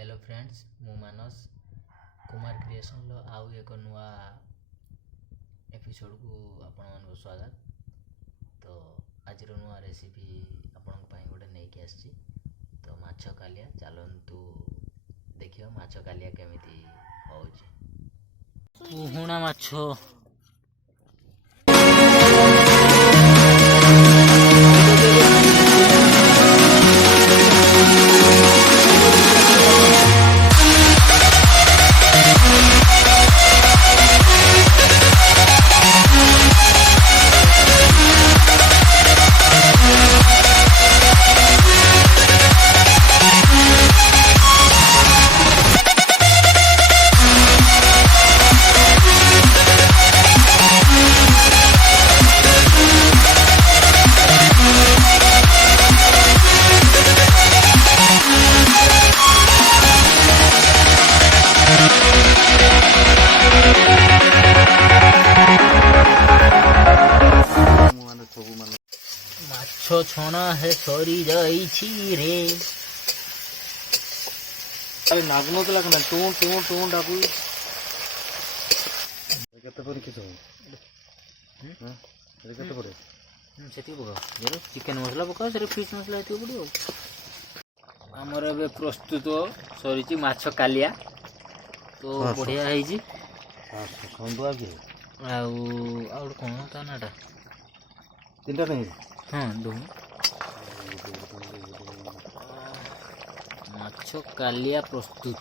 Hello friends मु मानस Kumar creation आउ एक नुआ एपिसोड को आपण स्वागत। तो आज नुआ रेसिपी आपण गोटे नहीं कि आसी तो माछ कालिया चलतु देखिए माछ कालिया केमिति होउची। उहुणा माछ माछ छणा है सरी जाइछि रे। अरे नागनो तो लगना टू टू टू डाकू केते परी किछ हां रे केते पड़े सेती पका जरे चिकन मसला पका सरे फिश मसला हेती पड़ियो। हमर बे प्रस्तुत सरीची माछ कालिया तो बढ़िया है जी। हां संदुआ के आउ कोन ता नाटा तीनटा नहीं हाँ दो माछ कालिया प्रस्तुत।